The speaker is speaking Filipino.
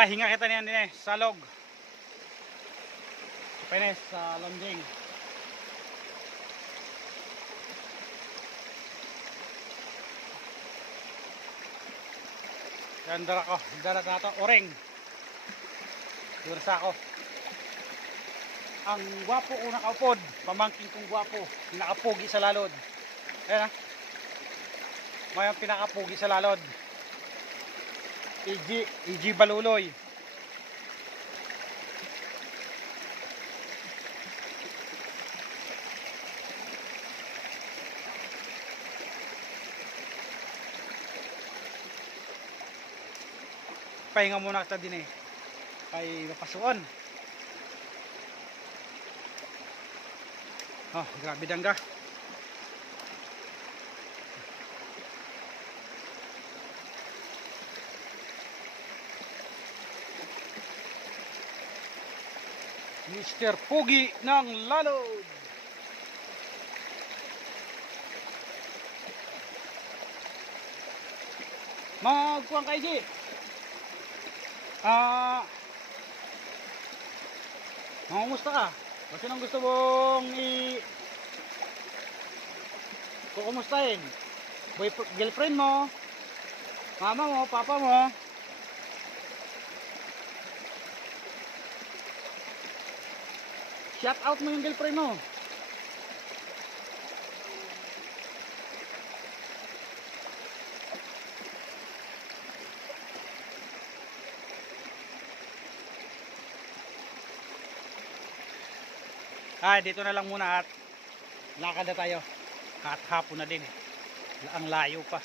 Pahinga kita niyan din eh, salog. Penes sa landing. Yan dara ko, dara na to, oreng. Dursa ako. Ang gwapo ko nakaupod, pamangkin kong gwapo, pinakapugi sa lalod. Ayan ha. May ang pinakapugi sa lalod. EG Baluloy. Pahinga muna kita din eh. Kay mapasuon. Oh, grabe dangga. Mr. Pugi ng Lalod. Magkuhan ka, EG. Mangumusta ka? Kasi nang gusto mong kukumustahin? Girlfriend mo? Mama mo? Papa mo? Shout out mo yung girlfriend mo. Dito na lang muna at lakad na tayo. At hapon na din eh. Ang layo pa.